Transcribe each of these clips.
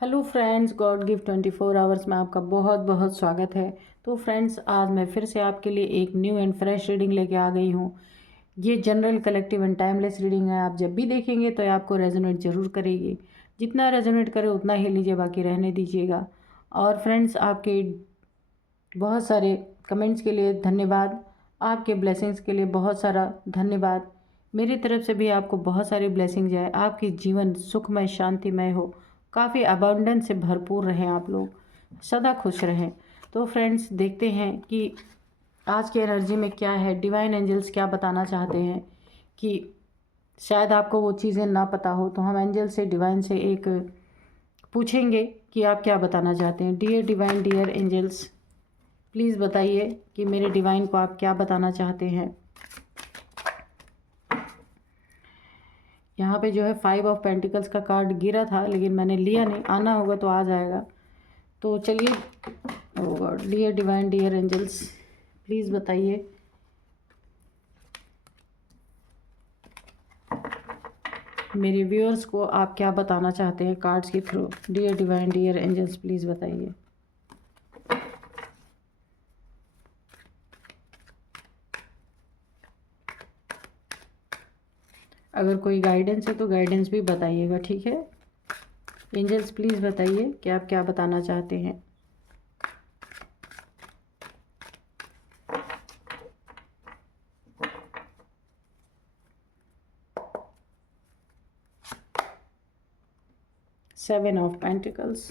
Hello friends, God gift 24 hours में आपका बहुत बहुत स्वागत है। तो फ्रेंड्स, आज मैं फिर से आपके लिए एक न्यू एंड फ्रेश रीडिंग लेके आ गई हूँ। ये general, collective and timeless reading है। आप जब भी देखेंगे तो ये आपको रेजोनेट ज़रूर करेगी। जितना रेजोनेट करे उतना ही लीजिए, बाकी रहने दीजिएगा। और फ्रेंड्स, आपके बहुत सारे कमेंट्स के लिए धन्यवाद। आपके ब्लेसिंग्स के लिए बहुत सारा धन्यवाद। मेरी तरफ से भी आपको बहुत सारी ब्लेसिंग जाए। आपकी जीवन सुखमय, शांतिमय हो, काफ़ी अबांडेंस से भरपूर रहें, आप लोग सदा खुश रहें। तो फ्रेंड्स, देखते हैं कि आज की एनर्जी में क्या है, डिवाइन एंजल्स क्या बताना चाहते हैं। कि शायद आपको वो चीज़ें ना पता हो, तो हम एंजल से, डिवाइन से एक पूछेंगे कि आप क्या बताना चाहते हैं। Dear divine, dear angels, please बताइए कि मेरे डिवाइन को आप क्या बताना चाहते हैं। यहाँ पे जो है 5 ऑफ पेंटिकल्स का कार्ड गिरा था, लेकिन मैंने लिया नहीं। आना होगा तो आ जाएगा। तो चलिए, oh God, dear divine, dear angels, please बताइए मेरे व्यूअर्स को आप क्या बताना चाहते हैं कार्ड्स के through. Dear divine, dear angels, please बताइए। अगर कोई गाइडेंस है तो गाइडेंस भी बताइएगा, ठीक है। एंजल्स, प्लीज़ बताइए कि आप क्या बताना चाहते हैं। Seven of pentacles,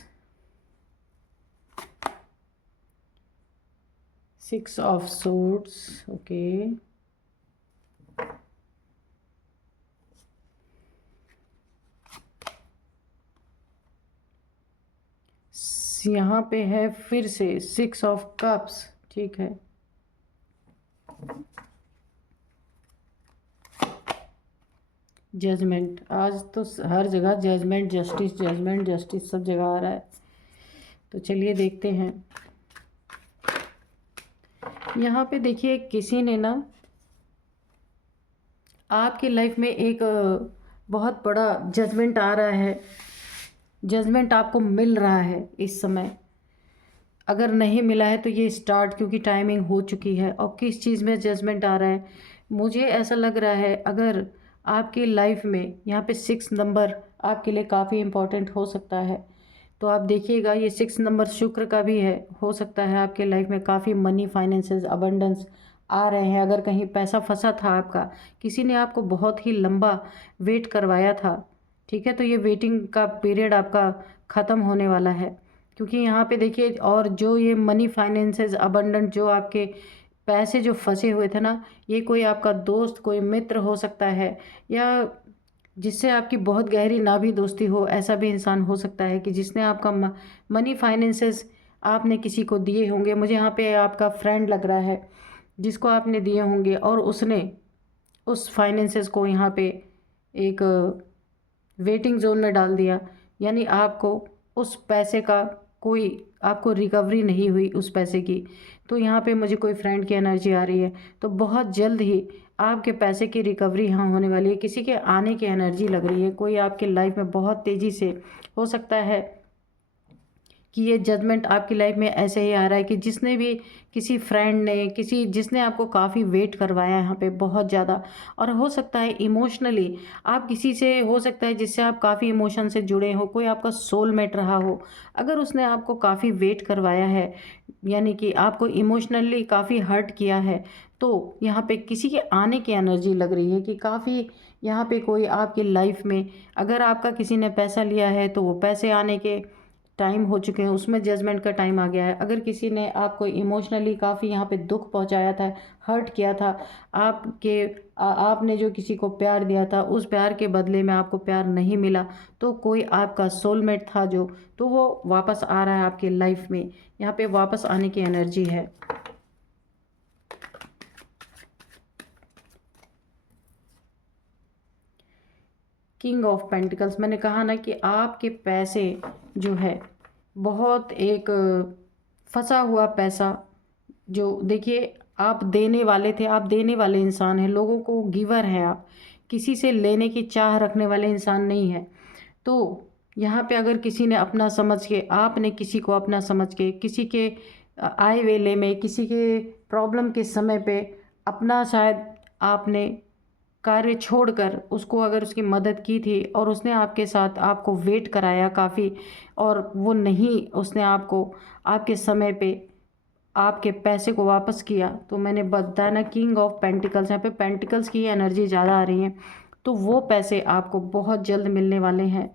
6 of swords, okay, यहाँ पे है फिर से 6 ऑफ कप्स, ठीक है। जजमेंट, आज तो हर जगह जजमेंट, जस्टिस, जजमेंट, जस्टिस सब जगह आ रहा है। तो चलिए देखते हैं। यहाँ पे देखिए, किसी ने ना आपकी लाइफ में एक बहुत बड़ा जजमेंट आ रहा है। जजमेंट आपको मिल रहा है इस समय। अगर नहीं मिला है तो ये स्टार्ट, क्योंकि टाइमिंग हो चुकी है। और किस चीज़ में जजमेंट आ रहा है, मुझे ऐसा लग रहा है, अगर आपकी लाइफ में यहाँ पे 6 नंबर आपके लिए काफ़ी इम्पोर्टेंट हो सकता है। तो आप देखिएगा, ये 6 नंबर शुक्र का भी है। हो सकता है आपके लाइफ में काफ़ी मनी, फाइनेंसेस, अबंडेंस आ रहे हैं। अगर कहीं पैसा फंसा था आपका, किसी ने आपको बहुत ही लंबा वेट करवाया था, ठीक है, तो ये वेटिंग का पीरियड आपका ख़त्म होने वाला है। क्योंकि यहाँ पे देखिए, और जो ये मनी, फाइनेंसेस, अबंडेंट, जो आपके पैसे जो फंसे हुए थे ना, ये कोई आपका दोस्त, कोई मित्र हो सकता है, या जिससे आपकी बहुत गहरी ना भी दोस्ती हो, ऐसा भी इंसान हो सकता है कि जिसने आपका मनी, फाइनेंसेस आपने किसी को दिए होंगे। मुझे यहाँ पे आपका फ्रेंड लग रहा है, जिसको आपने दिए होंगे, और उसने उस फाइनेंसेस को यहाँ पे एक वेटिंग जोन में डाल दिया। यानी आपको उस पैसे का कोई, आपको रिकवरी नहीं हुई उस पैसे की। तो यहाँ पे मुझे कोई फ्रेंड की एनर्जी आ रही है। तो बहुत जल्द ही आपके पैसे की रिकवरी यहाँ होने वाली है। किसी के आने की एनर्जी लग रही है। कोई आपके लाइफ में बहुत तेज़ी से, हो सकता है कि ये जजमेंट आपकी लाइफ में ऐसे ही आ रहा है कि जिसने भी, किसी फ्रेंड ने, किसी जिसने आपको काफ़ी वेट करवाया यहाँ पे बहुत ज़्यादा। और हो सकता है इमोशनली आप किसी से, हो सकता है जिससे आप काफ़ी इमोशन से जुड़े हो, कोई आपका सोलमेट रहा हो। अगर उसने आपको काफ़ी वेट करवाया है, यानी कि आपको इमोशनली काफ़ी हर्ट किया है, तो यहाँ पे किसी के आने की एनर्जी लग रही है कि काफ़ी यहाँ पे कोई आपकी लाइफ में, अगर आपका किसी ने पैसा लिया है तो वो पैसे आने के टाइम हो चुके हैं, उसमें जजमेंट का टाइम आ गया है। अगर किसी ने आपको इमोशनली काफ़ी यहाँ पे दुख पहुँचाया था, हर्ट किया था, आपने जो किसी को प्यार दिया था, उस प्यार के बदले में आपको प्यार नहीं मिला, तो कोई आपका सोलमेट था जो, तो वो वापस आ रहा है आपकी लाइफ में। यहाँ पे वापस आने की एनर्जी है। किंग ऑफ पेंटिकल्स, मैंने कहा ना कि आपके पैसे जो है, बहुत एक फंसा हुआ पैसा, जो देखिए, आप देने वाले थे, आप देने वाले इंसान हैं, लोगों को गिवर हैं आप, किसी से लेने की चाह रखने वाले इंसान नहीं हैं। तो यहाँ पे अगर किसी ने अपना समझ के, आपने किसी को अपना समझ के, किसी के आए वेले में, किसी के प्रॉब्लम के समय पे अपना शायद आपने कार्य छोड़कर उसको अगर उसकी मदद की थी और उसने आपके साथ आपको वेट कराया काफ़ी, और वो नहीं, उसने आपको आपके समय पे आपके पैसे को वापस किया, तो मैंने बताया ना, किंग ऑफ पेंटिकल्स, यहाँ पे पेंटिकल्स की एनर्जी ज़्यादा आ रही है। तो वो पैसे आपको बहुत जल्द मिलने वाले हैं,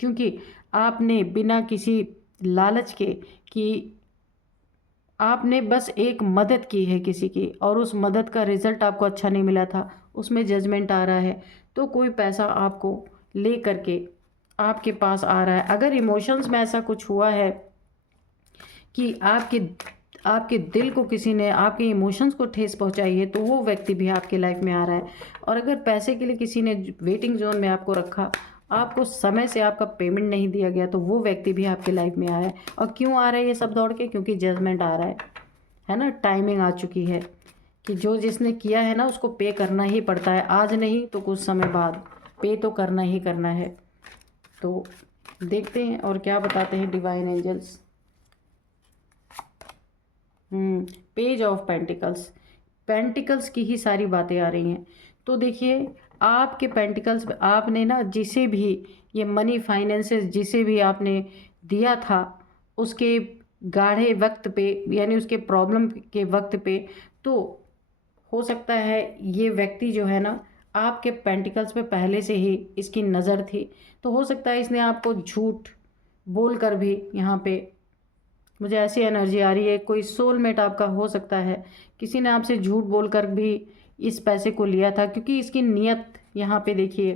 क्योंकि आपने बिना किसी लालच के, कि आपने बस एक मदद की है किसी की और उस मदद का रिज़ल्ट आपको अच्छा नहीं मिला था, उसमें जजमेंट आ रहा है। तो कोई पैसा आपको ले करके आपके पास आ रहा है। अगर इमोशंस में ऐसा कुछ हुआ है कि आपके आपके दिल को किसी ने, आपके इमोशंस को ठेस पहुंचाई है, तो वो व्यक्ति भी आपके लाइफ में आ रहा है। और अगर पैसे के लिए किसी ने वेटिंग जोन में आपको रखा, आपको समय से आपका पेमेंट नहीं दिया गया, तो वो व्यक्ति भी आपके लाइफ में आया है। और क्यों आ रहा है ये सब दौड़ के? क्योंकि जजमेंट आ रहा है ना, टाइमिंग आ चुकी है कि जो जिसने किया है ना, उसको पे करना ही पड़ता है। आज नहीं तो कुछ समय बाद पे तो करना ही करना है। तो देखते हैं और क्या बताते हैं divine angels. Page of pentacles, pentacles की ही सारी बातें आ रही हैं। तो देखिए, आपके पेंटिकल्स, आपने ना जिसे भी ये मनी फाइनेंसेस जिसे भी आपने दिया था, उसके गाढ़े वक्त पे, यानी उसके प्रॉब्लम के वक्त पे, तो हो सकता है ये व्यक्ति जो है ना, आपके पेंटिकल्स पे पहले से ही इसकी नज़र थी। तो हो सकता है इसने आपको झूठ बोल कर भी, यहाँ पे मुझे ऐसी एनर्जी आ रही है, कोई सोलमेट आपका हो सकता है, किसी ने आपसे झूठ बोलकर भी इस पैसे को लिया था, क्योंकि इसकी नीयत यहाँ पे देखिए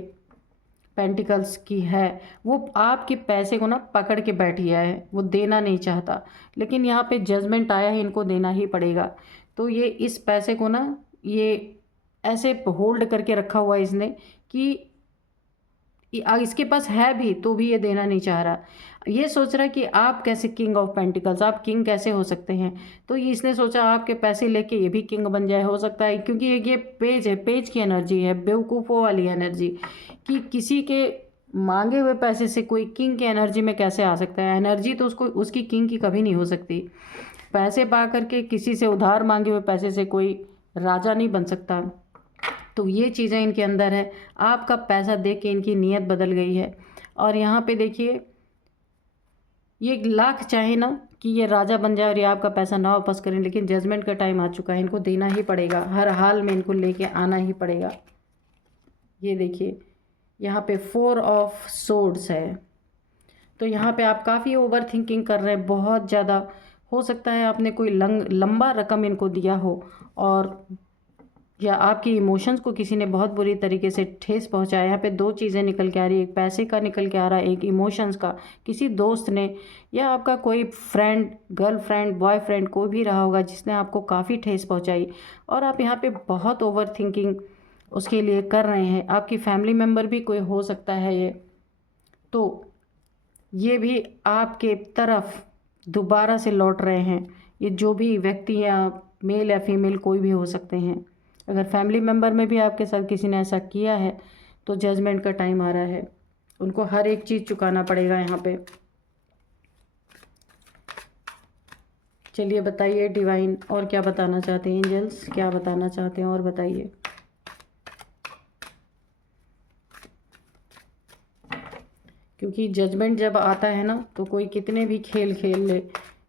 पेंटिकल्स की है, वो आपके पैसे को ना पकड़ के बैठ गया है, वो देना नहीं चाहता, लेकिन यहाँ पे जजमेंट आया है, इनको देना ही पड़ेगा। तो ये इस पैसे को ना, ये ऐसे होल्ड करके रखा हुआ है इसने, कि इसके पास है भी तो भी ये देना नहीं चाह रहा। ये सोच रहा है कि आप कैसे किंग ऑफ पेंटिकल्स, आप किंग कैसे हो सकते हैं। तो ये इसने सोचा आपके पैसे लेके ये भी किंग बन जाए, हो सकता है, क्योंकि ये पेज है, पेज की एनर्जी है, बेवकूफ़ों वाली एनर्जी, कि किसी के मांगे हुए पैसे से कोई किंग की एनर्जी में कैसे आ सकता है। एनर्जी तो उसको, उसकी किंग की कभी नहीं हो सकती। पैसे पा करके किसी से उधार मांगे हुए पैसे से कोई राजा नहीं बन सकता। तो ये चीज़ें इनके अंदर है। आपका पैसा देख के इनकी नीयत बदल गई है। और यहाँ पे देखिए, ये लाख चाहे ना कि ये राजा बन जाए और ये आपका पैसा ना वापस करें, लेकिन जजमेंट का टाइम आ चुका है, इनको देना ही पड़ेगा, हर हाल में इनको लेके आना ही पड़ेगा। ये देखिए, यहाँ पे 4 ऑफ सोर्ड्स है। तो यहाँ पे आप काफ़ी ओवर थिंकिंग कर रहे हैं, बहुत ज़्यादा। हो सकता है आपने कोई लंबा रकम इनको दिया हो, और या आपकी इमोशंस को किसी ने बहुत बुरी तरीके से ठेस पहुंचाया। यहाँ पे 2 चीज़ें निकल के आ रही है, एक पैसे का निकल के आ रहा है, एक इमोशंस का। किसी दोस्त ने, या आपका कोई फ्रेंड, गर्लफ्रेंड, बॉयफ्रेंड, कोई भी रहा होगा जिसने आपको काफ़ी ठेस पहुंचाई, और आप यहाँ पे बहुत ओवर थिंकिंग उसके लिए कर रहे हैं। आपकी फैमिली मेम्बर भी कोई हो सकता है ये, तो ये भी आपके तरफ दोबारा से लौट रहे हैं। ये जो भी व्यक्ति, या मेल या फीमेल, कोई भी हो सकते हैं। अगर फैमिली मेम्बर में भी आपके साथ किसी ने ऐसा किया है, तो जजमेंट का टाइम आ रहा है, उनको हर एक चीज़ चुकाना पड़ेगा यहाँ पे। चलिए बताइए डिवाइन, और क्या बताना चाहते हैं एंजल्स, क्या बताना चाहते हैं, और बताइए। क्योंकि जजमेंट जब आता है ना, तो कोई कितने भी खेल खेल ले,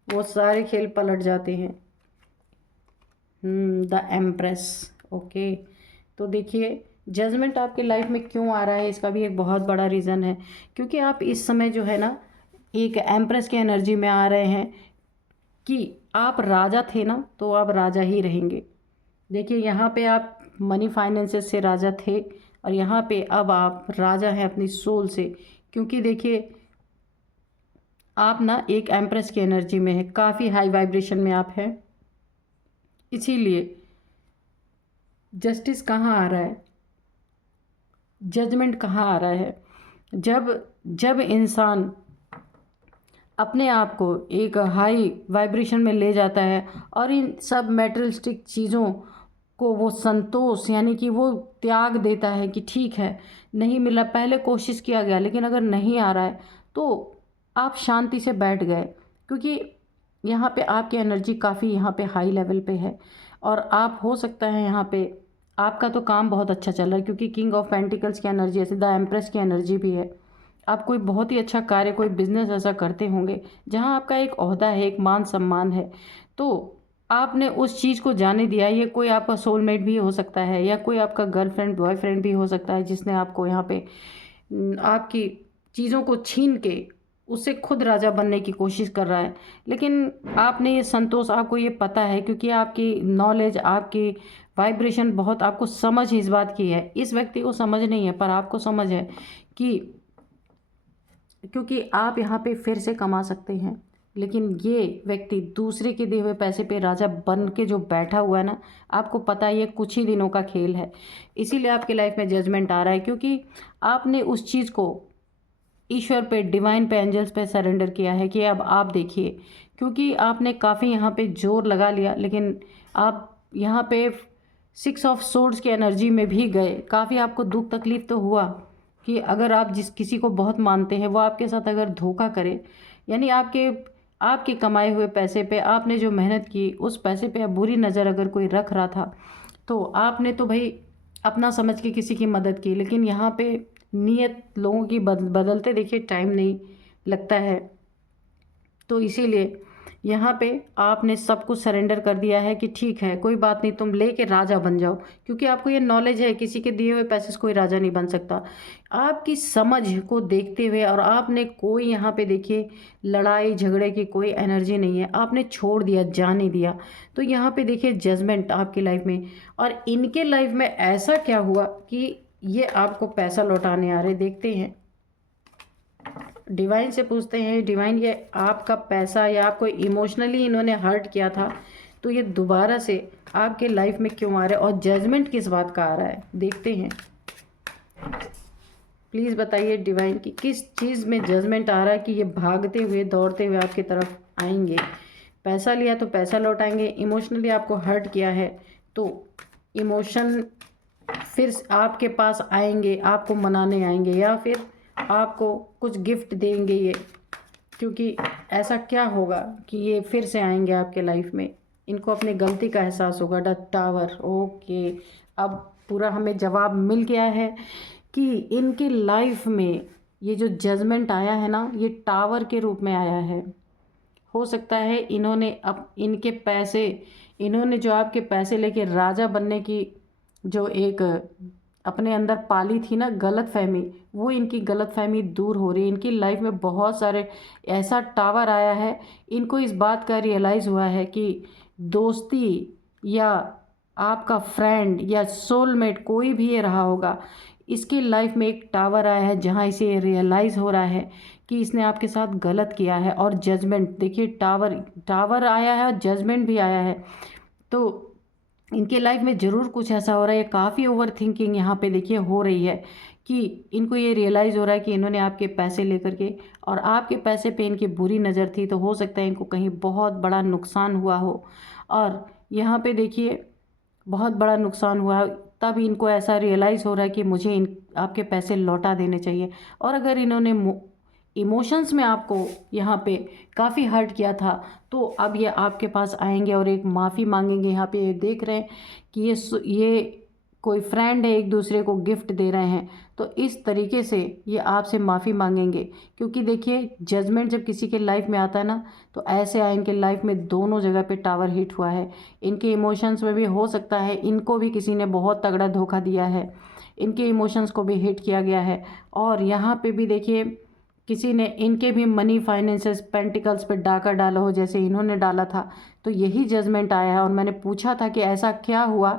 वो सारे खेल पलट जाते हैं। The empress, okay. तो देखिए, जजमेंट आपके लाइफ में क्यों आ रहा है, इसका भी एक बहुत बड़ा रीज़न है। क्योंकि आप इस समय जो है ना, एक एम्प्रेस की एनर्जी में आ रहे हैं, कि आप राजा थे ना, तो आप राजा ही रहेंगे। देखिए, यहाँ पे आप मनी फाइनेंसेस से राजा थे, और यहाँ पे अब आप राजा हैं अपनी सोल से। क्योंकि देखिए, आप ना एक एम्प्रेस की एनर्जी में है, काफ़ी हाई वाइब्रेशन में आप हैं, इसीलिए जस्टिस कहाँ आ रहा है, जजमेंट कहाँ आ रहा है। जब जब इंसान अपने आप को एक हाई वाइब्रेशन में ले जाता है, और इन सब मेटेरियलिस्टिक चीज़ों को वो संतोष, यानी कि वो त्याग देता है, कि ठीक है, नहीं मिला, पहले कोशिश किया गया, लेकिन अगर नहीं आ रहा है, तो आप शांति से बैठ गए, क्योंकि यहाँ पे आपकी एनर्जी काफ़ी यहाँ पे हाई लेवल पे है। और आप हो सकता है यहाँ पे आपका तो काम बहुत अच्छा चल रहा है, क्योंकि किंग ऑफ पेंटिकल्स की एनर्जी है, द एम्प्रेस की एनर्जी भी है। आप कोई बहुत ही अच्छा कार्य, कोई बिजनेस ऐसा करते होंगे जहाँ आपका एक ओहदा है, एक मान सम्मान है, तो आपने उस चीज़ को जाने दिया। ये कोई आपका सोलमेट भी हो सकता है, या कोई आपका गर्लफ्रेंड बॉयफ्रेंड भी हो सकता है, जिसने आपको यहाँ पे आपकी चीज़ों को छीन के उससे खुद राजा बनने की कोशिश कर रहा है। लेकिन आपने ये संतोष, आपको ये पता है, क्योंकि आपकी नॉलेज, आपकी वाइब्रेशन बहुत, आपको समझ इस बात की है। इस व्यक्ति को समझ नहीं है, पर आपको समझ है कि क्योंकि आप यहाँ पे फिर से कमा सकते हैं। लेकिन ये व्यक्ति दूसरे के दिए हुए पैसे पे राजा बन के जो बैठा हुआ है ना, आपको पता है ये कुछ ही दिनों का खेल है। इसीलिए आपकी लाइफ में जजमेंट आ रहा है, क्योंकि आपने उस चीज़ को ईश्वर पे, डिवाइन पे, एंजल्स पे सरेंडर किया है कि अब आप देखिए। क्योंकि आपने काफ़ी यहाँ पे जोर लगा लिया, लेकिन आप यहाँ पे 6 ऑफ सोर्ड्स की एनर्जी में भी गए। काफ़ी आपको दुख तकलीफ तो हुआ कि अगर आप जिस किसी को बहुत मानते हैं वो आपके साथ अगर धोखा करे, यानी आपके आपके कमाए हुए पैसे पे, आपने जो मेहनत की उस पैसे पे बुरी नज़र अगर कोई रख रहा था, तो आपने तो भाई अपना समझ के किसी की मदद की। लेकिन यहाँ पे नीयत लोगों की बदलते देखिए टाइम नहीं लगता है। तो इसीलिए यहाँ पे आपने सब कुछ सरेंडर कर दिया है कि ठीक है, कोई बात नहीं, तुम लेके राजा बन जाओ। क्योंकि आपको ये नॉलेज है, किसी के दिए हुए पैसे से कोई राजा नहीं बन सकता। आपकी समझ को देखते हुए, और आपने कोई यहाँ पे देखिए लड़ाई झगड़े की कोई एनर्जी नहीं है, आपने छोड़ दिया, जाने दिया। तो यहाँ पे देखिए जजमेंट आपकी लाइफ में, और इनके लाइफ में ऐसा क्या हुआ कि ये आपको पैसा लौटाने आ रहे। देखते हैं, डिवाइन से पूछते हैं, डिवाइन ये आपका पैसा या आपको इमोशनली इन्होंने हर्ट किया था, तो ये दोबारा से आपके लाइफ में क्यों आ रहा है, और जजमेंट किस बात का आ रहा है। देखते हैं, प्लीज़ बताइए डिवाइन की किस चीज़ में जजमेंट आ रहा है कि ये भागते हुए दौड़ते हुए आपकी तरफ आएंगे। पैसा लिया तो पैसा लौटाएंगे, इमोशनली आपको हर्ट किया है तो इमोशन फिर आपके पास आएंगे, आपको मनाने आएंगे, या फिर आपको कुछ गिफ्ट देंगे ये। क्योंकि ऐसा क्या होगा कि ये फिर से आएंगे आपके लाइफ में, इनको अपनी गलती का एहसास होगा। द टावर, ओके, अब पूरा हमें जवाब मिल गया है कि इनकी लाइफ में ये जो जजमेंट आया है ना, ये टावर के रूप में आया है। हो सकता है इन्होंने इनके पैसे, इन्होंने जो आपके पैसे लेके राजा बनने की जो एक अपने अंदर पाली थी ना गलत फहमी, वो इनकी गलत फहमी दूर हो रही है। इनकी लाइफ में बहुत सारे ऐसा टावर आया है, इनको इस बात का रियलाइज़ हुआ है कि दोस्ती या आपका फ्रेंड या सोलमेट कोई भी ये रहा होगा, इसकी लाइफ में एक टावर आया है जहाँ इसे रियलाइज़ हो रहा है कि इसने आपके साथ गलत किया है। और जजमेंट देखिए, टावर आया है और जजमेंट भी आया है। तो इनके लाइफ में ज़रूर कुछ ऐसा हो रहा है, काफ़ी ओवर थिंकिंग यहाँ पे देखिए हो रही है कि इनको ये रियलाइज़ हो रहा है कि इन्होंने आपके पैसे लेकर के, और आपके पैसे पे इनकी बुरी नज़र थी, तो हो सकता है इनको कहीं बहुत बड़ा नुकसान हुआ हो। और यहाँ पे देखिए बहुत बड़ा नुकसान हुआ है, तब इनको ऐसा रियलाइज़ हो रहा है कि मुझे इन आपके पैसे लौटा देने चाहिए। और अगर इन्होंने इमोशंस में आपको यहाँ पे काफ़ी हर्ट किया था, तो अब ये आपके पास आएंगे और एक माफ़ी मांगेंगे। यहाँ पे ये देख रहे हैं कि ये कोई फ्रेंड है, एक दूसरे को गिफ्ट दे रहे हैं, तो इस तरीके से ये आपसे माफ़ी मांगेंगे। क्योंकि देखिए जजमेंट जब किसी के लाइफ में आता है ना, तो ऐसे आए इनके लाइफ में दोनों जगह पे टावर हिट हुआ है। इनके इमोशंस में भी हो सकता है इनको भी किसी ने बहुत तगड़ा धोखा दिया है, इनके इमोशंस को भी हिट किया गया है। और यहाँ पे भी देखिए किसी ने इनके भी मनी फाइनेंसेस पेंटिकल्स पे डाका डाला हो जैसे इन्होंने डाला था, तो यही जजमेंट आया है। और मैंने पूछा था कि ऐसा क्या हुआ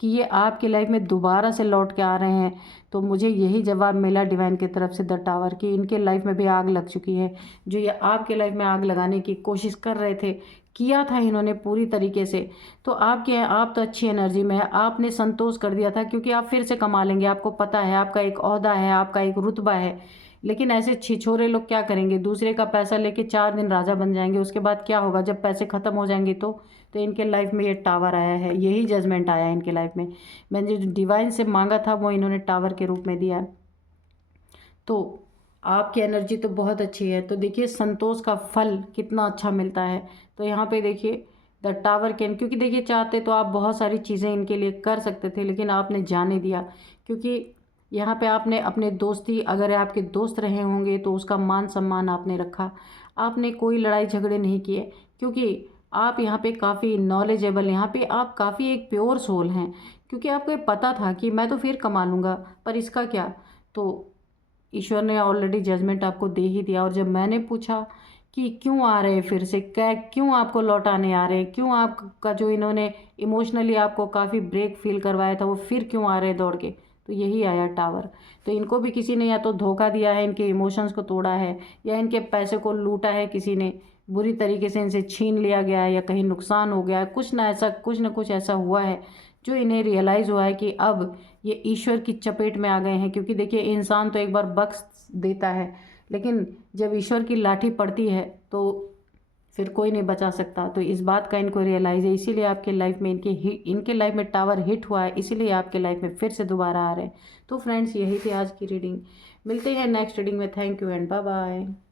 कि ये आपकी लाइफ में दोबारा से लौट के आ रहे हैं, तो मुझे यही जवाब मिला डिवाइन की तरफ से, द टावर, कि इनके लाइफ में भी आग लग चुकी है। जो ये आपके लाइफ में आग लगाने की कोशिश कर रहे थे, किया था इन्होंने पूरी तरीके से। तो आप तो अच्छी एनर्जी में है, आपने संतोष कर दिया था, क्योंकि आप फिर से कमा लेंगे, आपको पता है आपका एक ओहदा है, आपका एक रुतबा है। लेकिन ऐसे छिछोरे लोग क्या करेंगे, दूसरे का पैसा लेके 4 दिन राजा बन जाएंगे, उसके बाद क्या होगा जब पैसे ख़त्म हो जाएंगे। तो इनके लाइफ में ये टावर आया है, यही जजमेंट आया है इनके लाइफ में। मैंने जो डिवाइन से मांगा था वो इन्होंने टावर के रूप में दिया। तो आपकी एनर्जी तो बहुत अच्छी है। तो देखिए संतोष का फल कितना अच्छा मिलता है। तो यहाँ पे देखिए द टावर कैन, क्योंकि देखिए चाहते तो आप बहुत सारी चीज़ें इनके लिए कर सकते थे, लेकिन आपने जाने दिया। क्योंकि यहाँ पे आपने अपने दोस्ती, अगर आपके दोस्त रहे होंगे तो उसका मान सम्मान आपने रखा। आपने कोई लड़ाई झगड़े नहीं किए, क्योंकि आप यहाँ पे काफ़ी नॉलेजेबल, यहाँ पे आप काफ़ी एक प्योर सोल हैं। क्योंकि आपको ये पता था कि मैं तो फिर कमा लूँगा, पर इसका क्या। तो ईश्वर ने ऑलरेडी जजमेंट आपको दे ही दिया। और जब मैंने पूछा कि क्यों आ रहे हैं फिर से, क्या क्यों आपको लौटाने आ रहे हैं, क्यों आपका जो इन्होंने इमोशनली आपको काफ़ी ब्रेक फील करवाया था वो फिर क्यों आ रहे हैं दौड़ के, तो यही आया टावर। तो इनको भी किसी ने या तो धोखा दिया है, इनके इमोशंस को तोड़ा है, या इनके पैसे को लूटा है, किसी ने बुरी तरीके से इनसे छीन लिया गया है, या कहीं नुकसान हो गया है, कुछ ना कुछ ऐसा हुआ है जो इन्हें रियलाइज़ हुआ है कि अब ये ईश्वर की चपेट में आ गए हैं। क्योंकि देखिए इंसान तो एक बार बख्श देता है, लेकिन जब ईश्वर की लाठी पड़ती है तो फिर कोई नहीं बचा सकता। तो इस बात का इनको रियलाइज़ है, इसीलिए आपके लाइफ में इनके लाइफ में टावर हिट हुआ है, इसीलिए आपके लाइफ में फिर से दोबारा आ रहे हैं। तो फ्रेंड्स, यही थी आज की रीडिंग। मिलते हैं नेक्स्ट रीडिंग में। Thank you and bye bye.